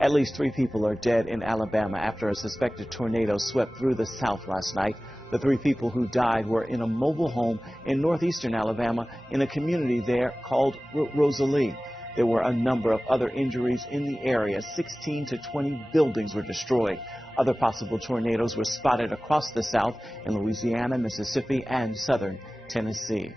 At least 3 people are dead in Alabama after a suspected tornado swept through the South last night. The 3 people who died were in a mobile home in northeastern Alabama in a community there called Rosalie. There were a number of other injuries in the area. 16 to 20 buildings were destroyed. Other possible tornadoes were spotted across the South in Louisiana, Mississippi, and southern Tennessee.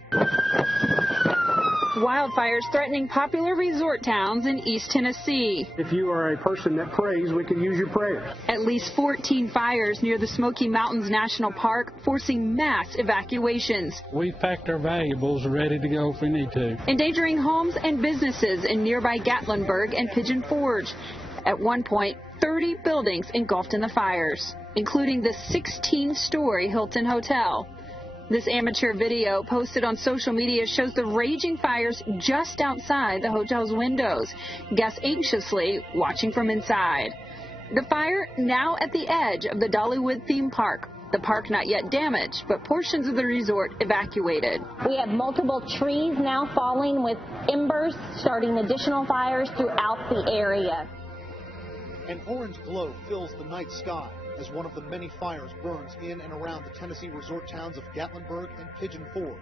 Wildfires threatening popular resort towns in East Tennessee. If you are a person that prays, we can use your prayers. At least 14 fires near the Smoky Mountains National Park, forcing mass evacuations. We've packed our valuables ready to go if we need to. Endangering homes and businesses in nearby Gatlinburg and Pigeon Forge. At one point, 30 buildings engulfed in the fires, including the 16-story Hilton Hotel. This amateur video posted on social media shows the raging fires just outside the hotel's windows, guests anxiously watching from inside. The fire now at the edge of the Dollywood theme park. The park not yet damaged, but portions of the resort evacuated. We have multiple trees now falling with embers, starting additional fires throughout the area. An orange glow fills the night sky as one of the many fires burns in and around the Tennessee resort towns of Gatlinburg and Pigeon Forge.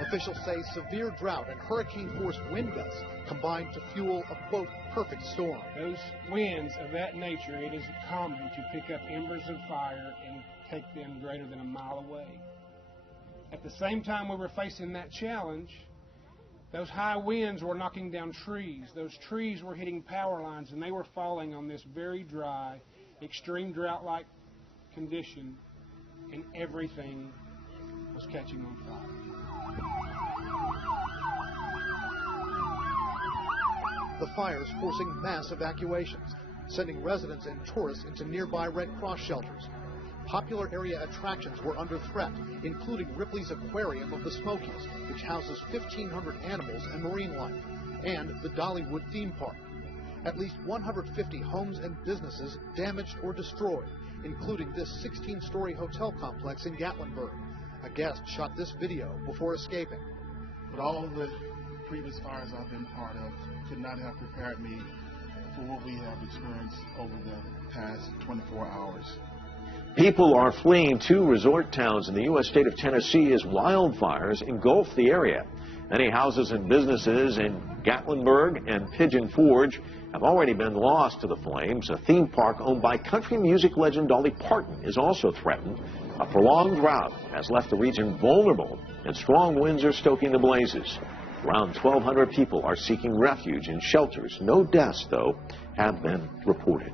Officials say severe drought and hurricane-force wind gusts combined to fuel a, quote, perfect storm. Those winds of that nature, it is common to pick up embers of fire and take them greater than a mile away. At the same time we were facing that challenge, those high winds were knocking down trees. Those trees were hitting power lines, and they were falling on this very dry, extreme drought-like condition, and everything was catching on fire. The fires forcing mass evacuations, sending residents and tourists into nearby Red Cross shelters. Popular area attractions were under threat, including Ripley's Aquarium of the Smokies, which houses 1,500 animals and marine life, and the Dollywood theme park. At least 150 homes and businesses damaged or destroyed, including this 16-story hotel complex in Gatlinburg. A guest shot this video before escaping. But all of the previous fires I've been part of could not have prepared me for what we have experienced over the past 24 hours. People are fleeing 2 resort towns in the U.S. state of Tennessee as wildfires engulf the area. Many houses and businesses in Gatlinburg and Pigeon Forge have already been lost to the flames. A theme park owned by country music legend Dolly Parton is also threatened. A prolonged drought has left the region vulnerable, and strong winds are stoking the blazes. Around 1,200 people are seeking refuge in shelters. No deaths, though, have been reported.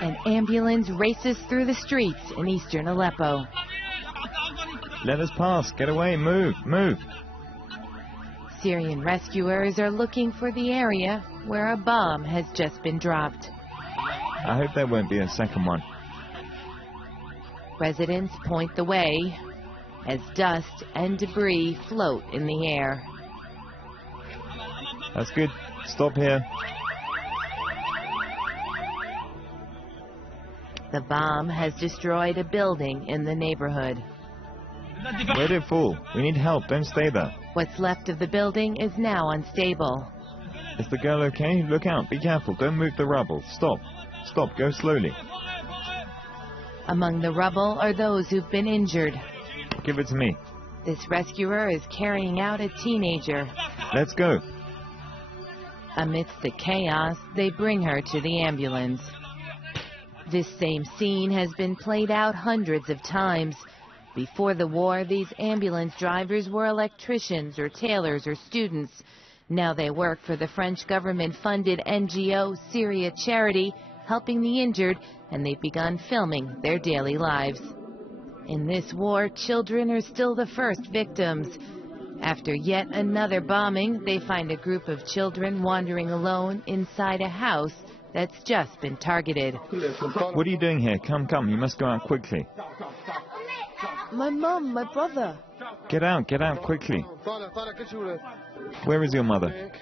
An ambulance races through the streets in eastern Aleppo. Let us pass. Get away. Move. Move. Syrian rescuers are looking for the area where a bomb has just been dropped. I hope there won't be a second one. Residents point the way as dust and debris float in the air. That's good. Stop here. The bomb has destroyed a building in the neighborhood. Where did it fall? We need help. Don't stay there. What's left of the building is now unstable. Is the girl okay? Look out. Be careful. Don't move the rubble. Stop. Stop. Go slowly. Among the rubble are those who've been injured. Give it to me. This rescuer is carrying out a teenager. Let's go. Amidst the chaos, they bring her to the ambulance. This same scene has been played out hundreds of times. Before the war, these ambulance drivers were electricians or tailors or students. Now they work for the French government-funded NGO Syria Charity, helping the injured, and they've begun filming their daily lives. In this war, children are still the first victims. After yet another bombing, they find a group of children wandering alone inside a house that's just been targeted. What are you doing here? Come, come. You must go out quickly. My mum, my brother. Get out quickly. Where is your mother?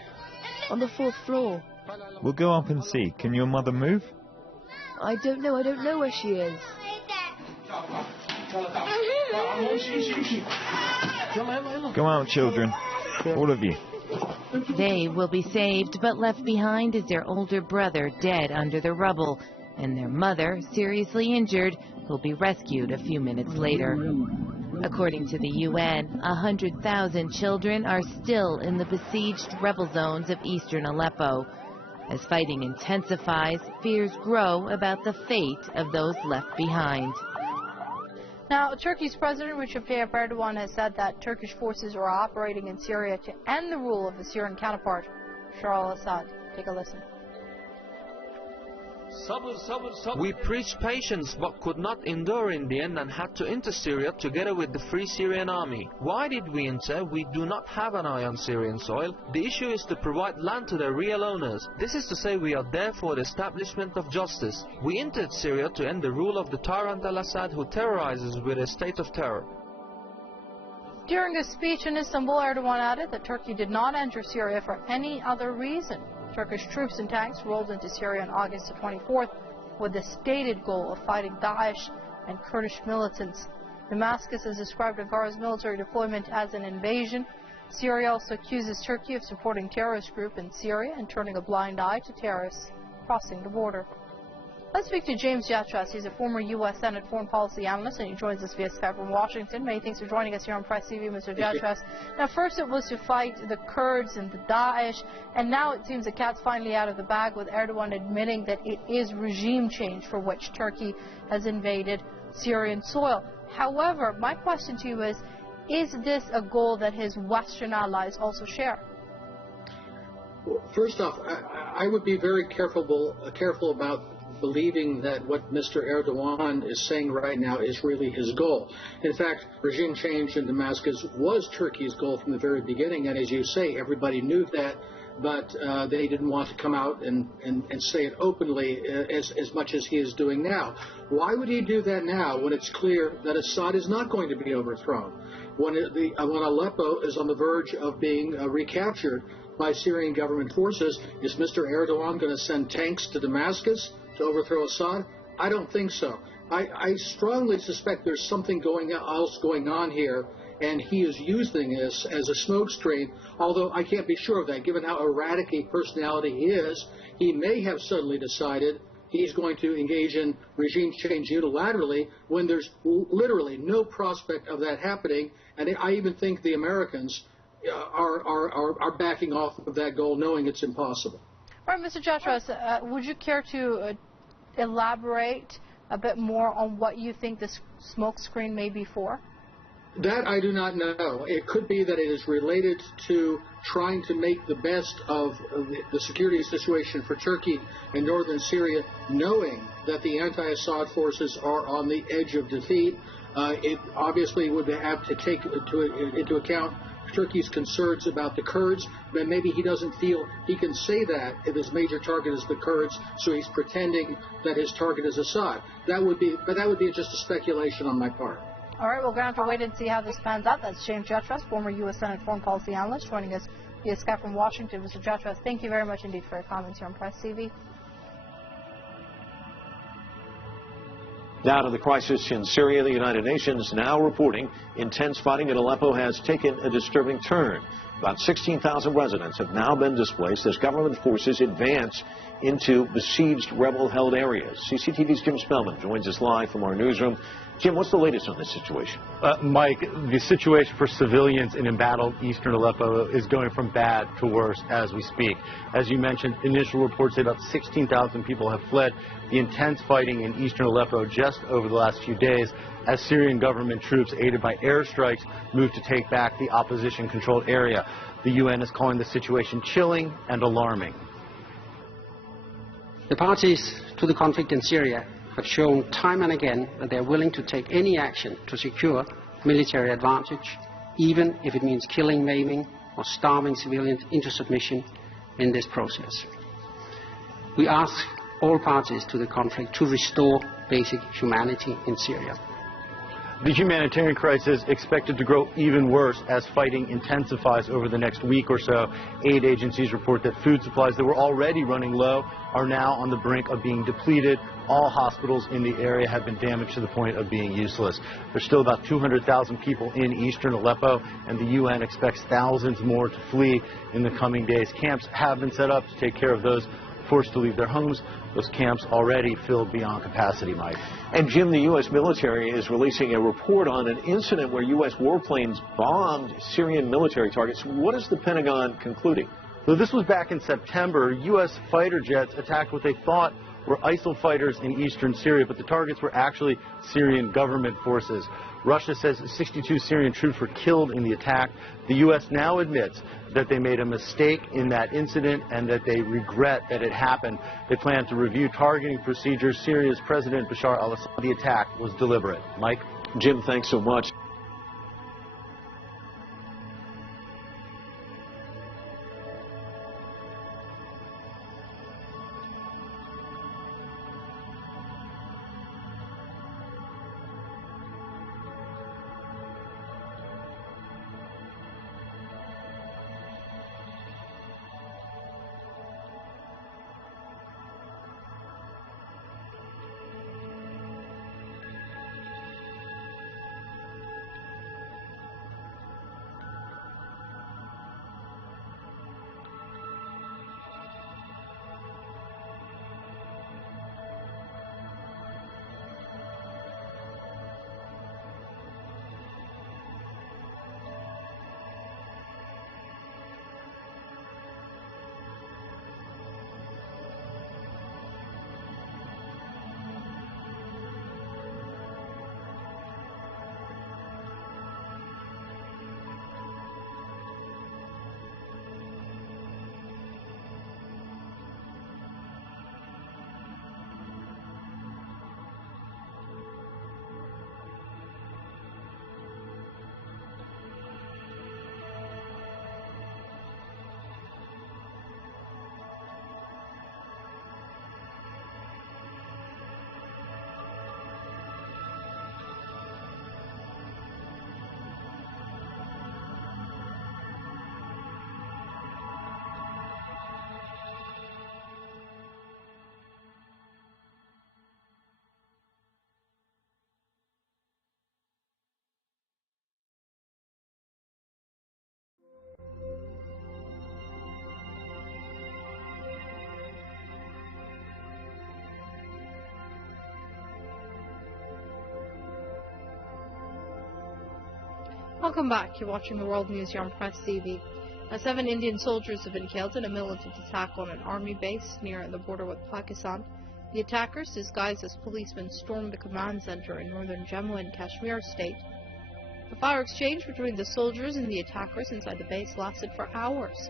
On the 4th floor. We'll go up and see. Can your mother move? I don't know where she is. Go out, children. All of you. They will be saved, but left behind is their older brother dead under the rubble, and their mother, seriously injured, will be rescued a few minutes later. According to the UN, 100,000 children are still in the besieged rebel zones of eastern Aleppo. As fighting intensifies, fears grow about the fate of those left behind. Now, Turkey's President Recep Tayyip Erdogan has said that Turkish forces are operating in Syria to end the rule of the Syrian counterpart, Bashar al-Assad. Take a listen. We preached patience but could not endure in the end and had to enter Syria together with the Free Syrian Army. Why did we enter? We do not have an eye on Syrian soil. The issue is to provide land to their real owners. This is to say we are there for the establishment of justice. We entered Syria to end the rule of the tyrant al-Assad who terrorizes with a state of terror. During a speech in Istanbul, Erdogan added that Turkey did not enter Syria for any other reason. Turkish troops and tanks rolled into Syria on August the 24th with the stated goal of fighting Daesh and Kurdish militants. Damascus has described Ankar's military deployment as an invasion. Syria also accuses Turkey of supporting terrorist group in Syria and turning a blind eye to terrorists crossing the border. Let's speak to James Yatras. He's a former U.S. Senate foreign policy analyst, and he joins us via Skype from Washington. Many thanks for joining us here on Press TV, Mr. Yatras. Now, first it was to fight the Kurds and the Daesh, and now it seems the cat's finally out of the bag with Erdogan admitting that it is regime change for which Turkey has invaded Syrian soil. However, my question to you is this a goal that his Western allies also share? Well, first off, I would be very careful about believing that what Mr. Erdogan is saying right now is really his goal. In fact, regime change in Damascus was Turkey's goal from the very beginning, and as you say, everybody knew that, but they didn't want to come out and say it openly as much as he is doing now. Why would he do that now when it's clear that Assad is not going to be overthrown? When Aleppo is on the verge of being recaptured by Syrian government forces, is Mr. Erdogan going to send tanks to Damascus to overthrow Assad? I don't think so. I strongly suspect there's something else going on here, and he is using this as a smokescreen, although I can't be sure of that. Given how erratic a personality he is, he may have suddenly decided he's going to engage in regime change unilaterally when there's literally no prospect of that happening, and I even think the Americans are backing off of that goal, knowing it's impossible. All right, Mr. Yatras, would you care to elaborate a bit more on what you think this smokescreen may be for? That I do not know. It could be that it is related to trying to make the best of the security situation for Turkey and northern Syria, knowing that the anti-Assad forces are on the edge of defeat. It obviously would have to take into account Turkey's concerns about the Kurds, but maybe he doesn't feel he can say that if his major target is the Kurds, so he's pretending that his target is Assad. That would be just a speculation on my part. All right, we're going to have to wait and see how this pans out. That's James Jetras, former U.S. Senate foreign policy analyst, joining us via Skype from Washington. Mr. Jetras, thank you very much indeed for your comments here on Press TV. Now to the crisis in Syria. The United Nations now reporting intense fighting in Aleppo has taken a disturbing turn. About 16,000 residents have now been displaced as government forces advance into besieged rebel-held areas. CCTV's Jim Spellman joins us live from our newsroom. Jim, what's the latest on this situation? Mike, the situation for civilians in embattled eastern Aleppo is going from bad to worse as we speak. As you mentioned, initial reports say about 16,000 people have fled the intense fighting in eastern Aleppo just over the last few days as Syrian government troops aided by airstrikes move to take back the opposition-controlled area. The UN is calling the situation chilling and alarming. The parties to the conflict in Syria have shown time and again that they are willing to take any action to secure military advantage, even if it means killing, maiming, or starving civilians into submission in this process. We ask all parties to the conflict to restore basic humanity in Syria. The humanitarian crisis is expected to grow even worse as fighting intensifies over the next week or so. Aid agencies report that food supplies that were already running low are now on the brink of being depleted. All hospitals in the area have been damaged to the point of being useless. There's still about 200,000 people in eastern Aleppo, and the UN expects thousands more to flee in the coming days. Camps have been set up to take care of those forced to leave their homes. Those camps already filled beyond capacity, Mike. And Jim, the U.S. military is releasing a report on an incident where U.S. warplanes bombed Syrian military targets. What is the Pentagon concluding? So this was back in September. U.S. fighter jets attacked what they thought were ISIL fighters in eastern Syria, but the targets were actually Syrian government forces. Russia says 62 Syrian troops were killed in the attack. The U.S. now admits that they made a mistake in that incident and that they regret that it happened. They plan to review targeting procedures. Syria's President Bashar al-Assad, the attack was deliberate. Mike? Jim, thanks so much. Welcome back. You're watching the World News here on Press TV. 7 Indian soldiers have been killed in a militant attack on an army base near the border with Pakistan. The attackers, disguised as policemen, stormed the command center in northern Jammu and Kashmir state. The fire exchange between the soldiers and the attackers inside the base lasted for hours.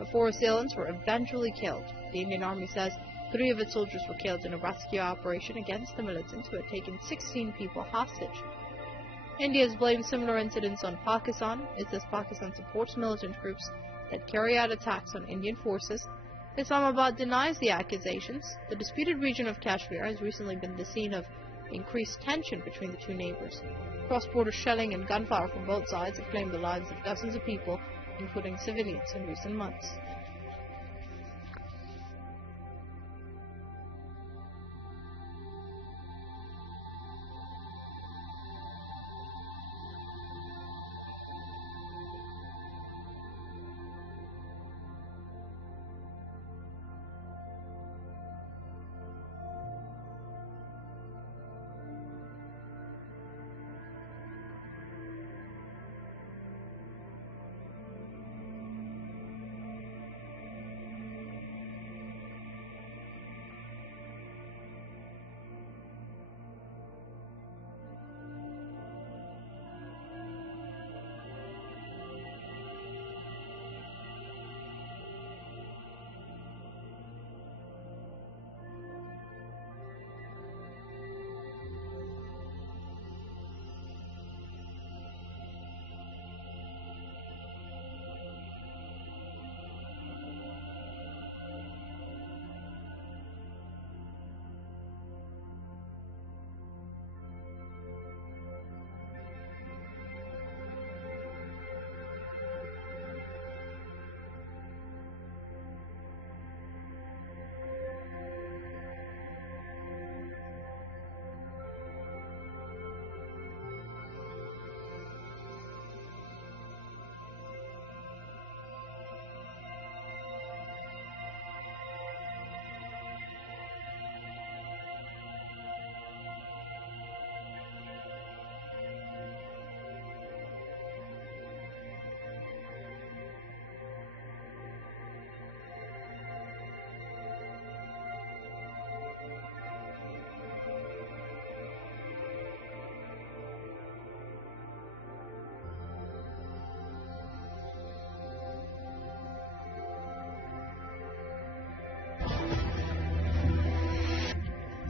The 4 assailants were eventually killed. The Indian Army says 3 of its soldiers were killed in a rescue operation against the militants who had taken 16 people hostage. India has blamed similar incidents on Pakistan. It says Pakistan supports militant groups that carry out attacks on Indian forces. Islamabad denies the accusations. The disputed region of Kashmir has recently been the scene of increased tension between the 2 neighbors. Cross-border shelling and gunfire from both sides have claimed the lives of dozens of people, including civilians, in recent months.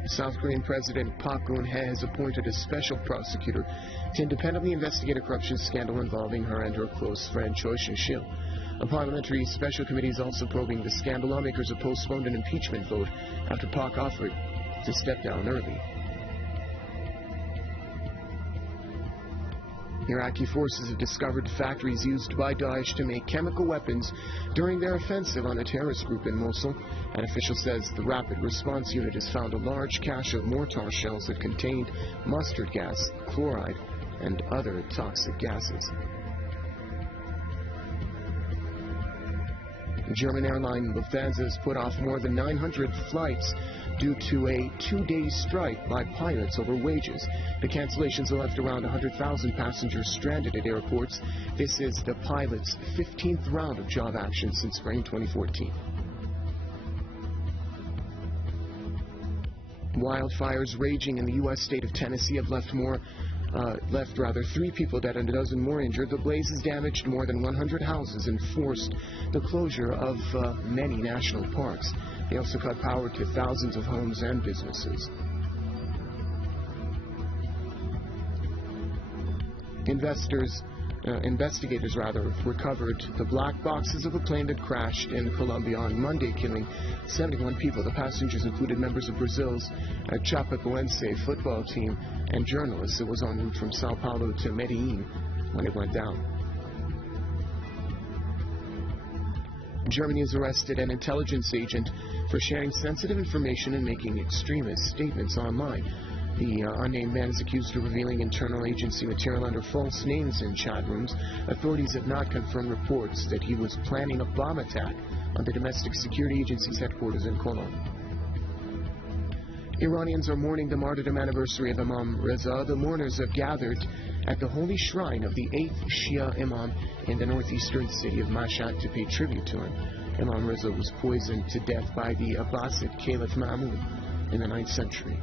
South Korean President Park Geun-hye has appointed a special prosecutor to independently investigate a corruption scandal involving her and her close friend Choi Shin-sil. A parliamentary special committee is also probing the scandal. Lawmakers have postponed an impeachment vote after Park offered to step down early. Iraqi forces have discovered factories used by Daesh to make chemical weapons during their offensive on a terrorist group in Mosul. An official says the Rapid Response Unit has found a large cache of mortar shells that contained mustard gas, chloride, and other toxic gases. German airline Lufthansa has put off more than 900 flights due to a 2-day strike by pilots over wages. The cancellations have left around 100,000 passengers stranded at airports. This is the pilots' 15th round of job action since spring 2014. Wildfires raging in the U.S. state of Tennessee have left 3 people dead and a dozen more injured. The blazes damaged more than 100 houses and forced the closure of many national parks. They also cut power to thousands of homes and businesses. Investigators recovered the black boxes of a plane that crashed in Colombia on Monday, killing 71 people. The passengers included members of Brazil's Chapecoense football team and journalists. It was en route from Sao Paulo to Medellin when it went down. Germany has arrested an intelligence agent for sharing sensitive information and making extremist statements online. The unnamed man is accused of revealing internal agency material under false names in chat rooms. Authorities have not confirmed reports that he was planning a bomb attack on the domestic security agency's headquarters in Cologne. Iranians are mourning the martyrdom anniversary of Imam Reza. The mourners have gathered at the holy shrine of the 8th Shia Imam in the northeastern city of Mashhad to pay tribute to him. Imam Reza was poisoned to death by the Abbasid Caliph Mahmud in the 9th century.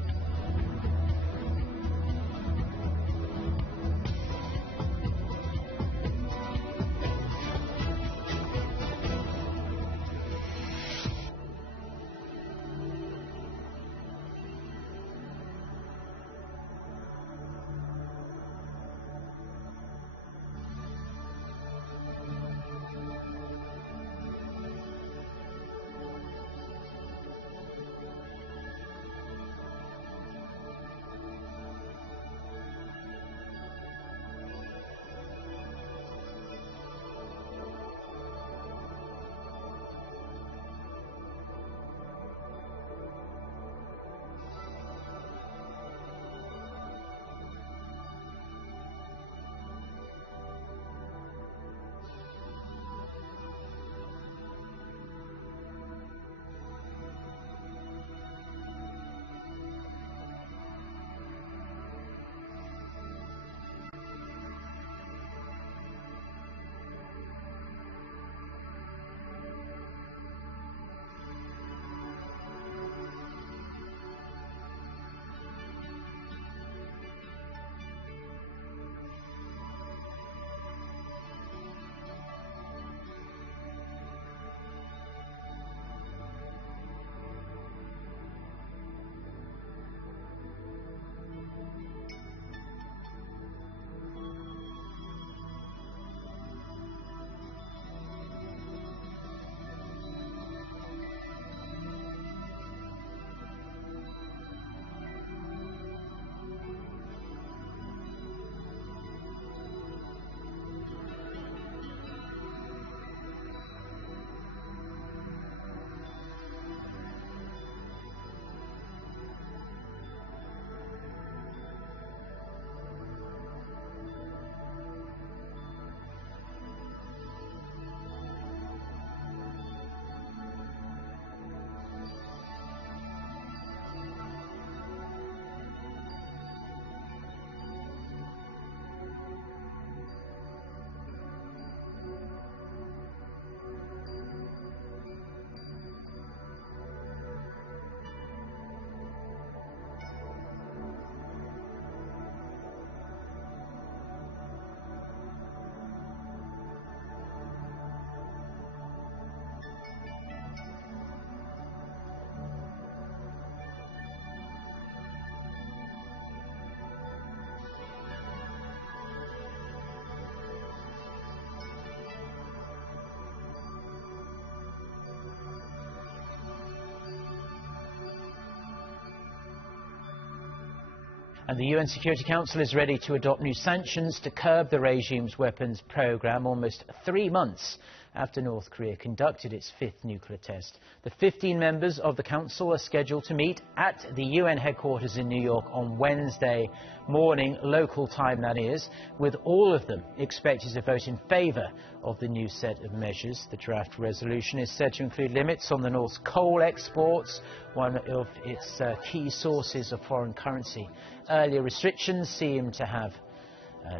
And the UN Security Council is ready to adopt new sanctions to curb the regime's weapons program almost 3 months after North Korea conducted its 5th nuclear test. The 15 members of the Council are scheduled to meet at the UN headquarters in New York on Wednesday morning, local time that is, with all of them expected to vote in favour of the new set of measures. The draft resolution is said to include limits on the North's coal exports, one of its key sources of foreign currency. Earlier restrictions seem to have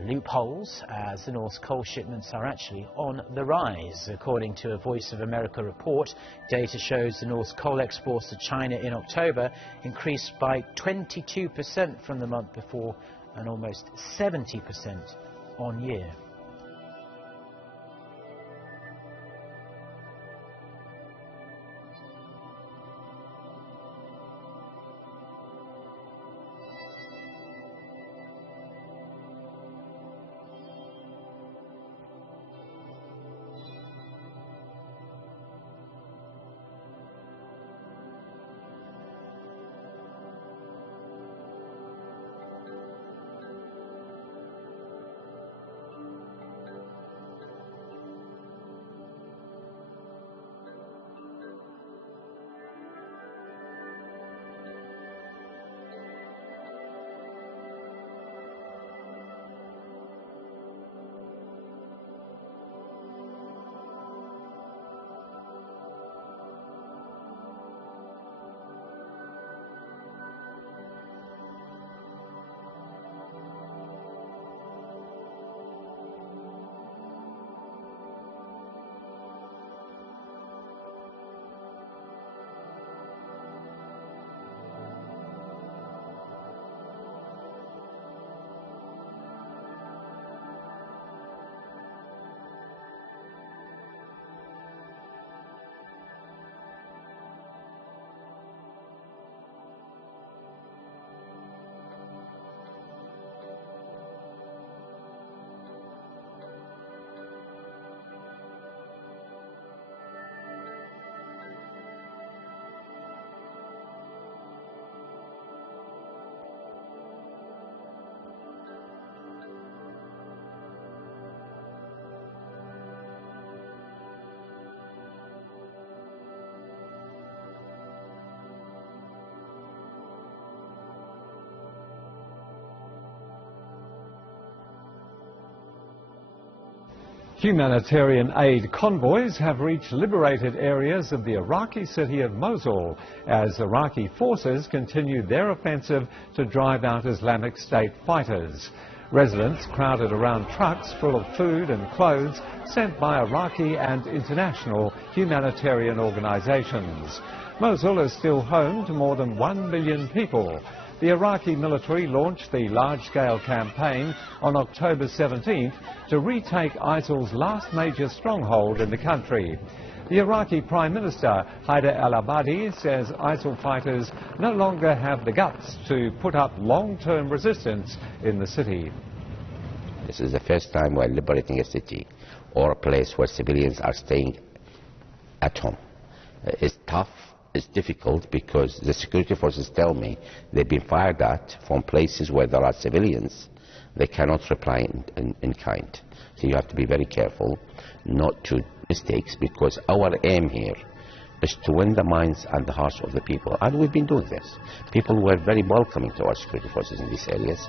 loopholes, as the North's coal shipments are actually on the rise. According to a Voice of America report, data shows the North's coal exports to China in October increased by 22% from the month before and almost 70% on year. Humanitarian aid convoys have reached liberated areas of the Iraqi city of Mosul as Iraqi forces continue their offensive to drive out Islamic State fighters. Residents crowded around trucks full of food and clothes sent by Iraqi and international humanitarian organizations. Mosul is still home to more than 1 million people. The Iraqi military launched the large-scale campaign on October 17th to retake ISIL's last major stronghold in the country. The Iraqi Prime Minister Haider al-Abadi says ISIL fighters no longer have the guts to put up long-term resistance in the city. This is the first time we're liberating a city or a place where civilians are staying at home. It's tough. It's difficult because the security forces tell me they've been fired at from places where there are civilians. They cannot reply in kind. So you have to be very careful not to mistakes, because our aim here is to win the minds and the hearts of the people. And we've been doing this. People were very welcoming to our security forces in these areas.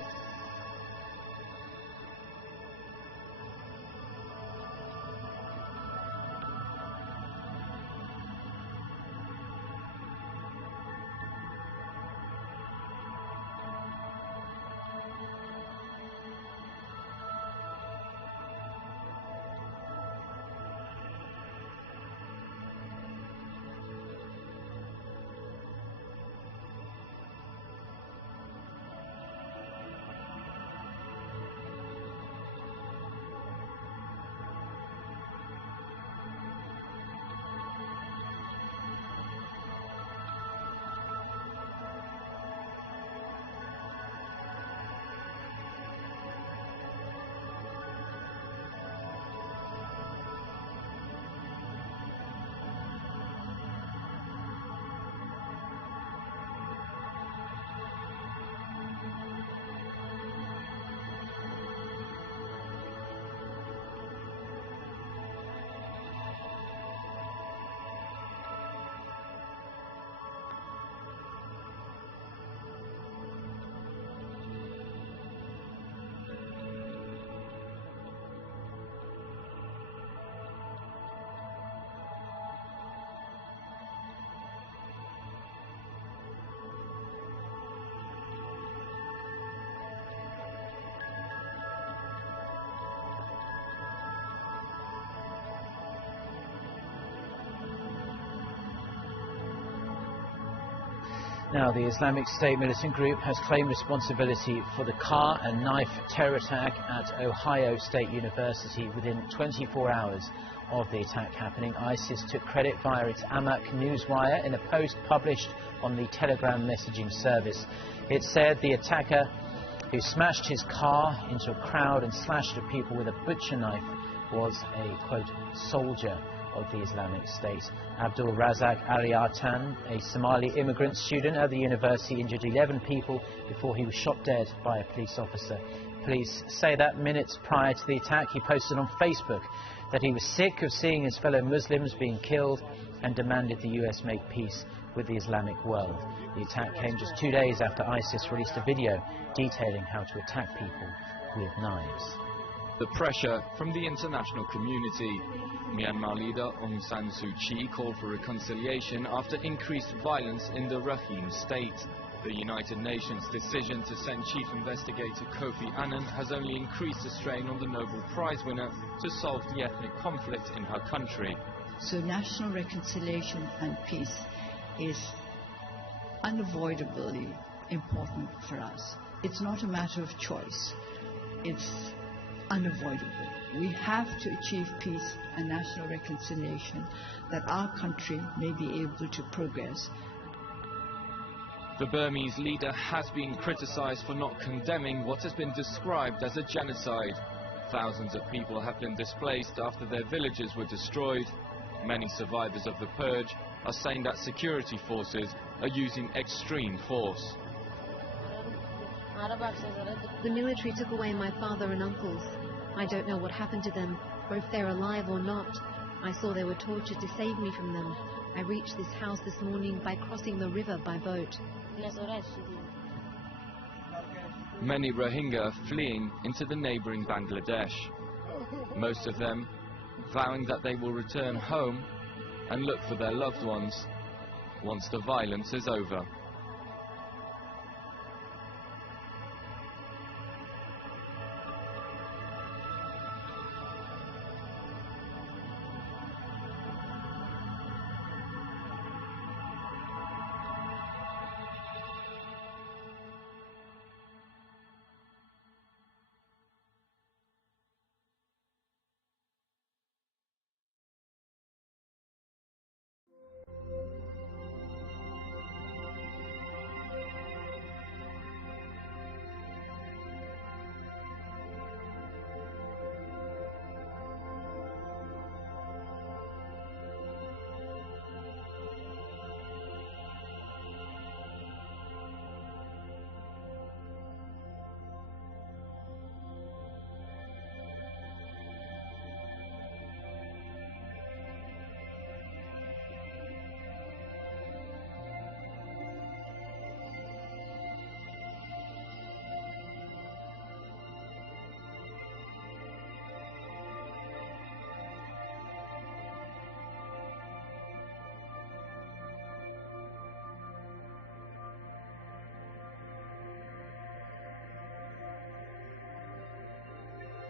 Now, the Islamic State militant group has claimed responsibility for the car and knife terror attack at Ohio State University within 24 hours of the attack happening. ISIS took credit via its Amaq newswire in a post published on the Telegram messaging service. It said the attacker, who smashed his car into a crowd and slashed at people with a butcher knife, was a, quote, soldier of the Islamic State. Abdul Razak Aliatan, a Somali immigrant student at the university, injured 11 people before he was shot dead by a police officer. Police say that minutes prior to the attack, he posted on Facebook that he was sick of seeing his fellow Muslims being killed and demanded the US make peace with the Islamic world. The attack came just 2 days after ISIS released a video detailing how to attack people with knives. The pressure from the international community. Myanmar leader Aung San Suu Kyi called for reconciliation after increased violence in the Rakhine state. The United Nations decision to send Chief Investigator Kofi Annan has only increased the strain on the Nobel Prize winner to solve the ethnic conflict in her country. So national reconciliation and peace is unavoidably important for us. It's not a matter of choice. It's unavoidable. We have to achieve peace and national reconciliation that our country may be able to progress. The Burmese leader has been criticized for not condemning what has been described as a genocide. Thousands of people have been displaced after their villages were destroyed. Many survivors of the purge are saying that security forces are using extreme force. The military took away my father and uncles. I don't know what happened to them, or if they're alive or not. I saw they were tortured to save me from them. I reached this house this morning by crossing the river by boat. Many Rohingya are fleeing into the neighboring Bangladesh. Most of them vowing that they will return home and look for their loved ones once the violence is over.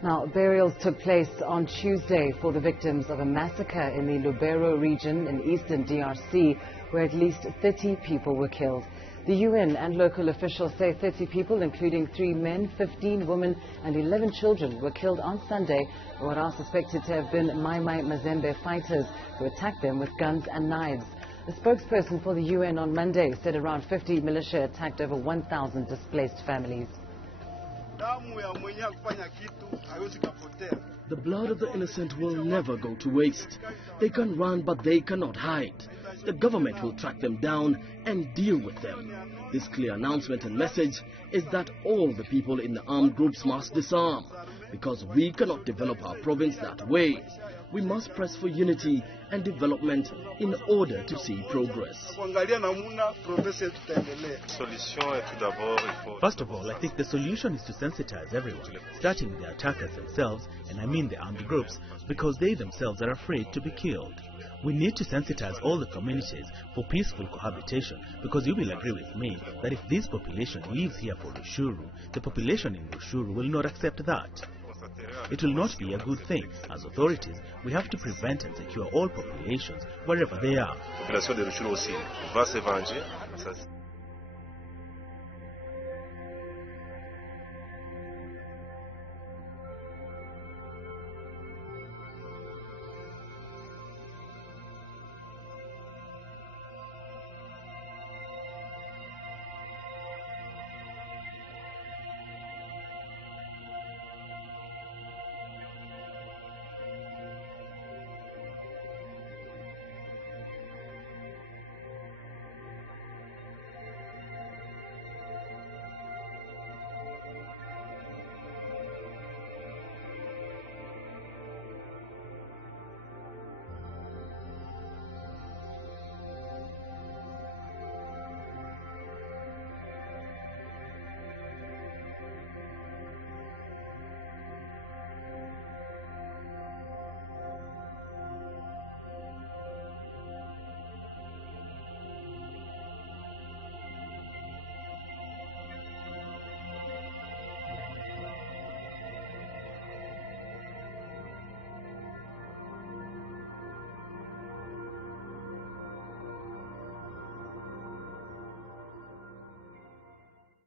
Now, burials took place on Tuesday for the victims of a massacre in the Lubero region in eastern DRC, where at least 30 people were killed. The UN and local officials say 30 people, including 3 men, 15 women and 11 children, were killed on Sunday by what are suspected to have been Mai Mai Mazembe fighters who attacked them with guns and knives. The spokesperson for the UN on Monday said around 50 militia attacked over 1,000 displaced families. The blood of the innocent will never go to waste. They can run, but they cannot hide. The government will track them down and deal with them. This clear announcement and message is that all the people in the armed groups must disarm, because we cannot develop our province that way. We must press for unity and development in order to see progress. First of all, I think the solution is to sensitize everyone, starting with the attackers themselves, and I mean the armed groups, because they themselves are afraid to be killed. We need to sensitize all the communities for peaceful cohabitation, because you will agree with me that if this population lives here for Rushuru, the population in Rushuru will not accept that. It will not be a good thing. As authorities, we have to prevent and secure all populations wherever they are.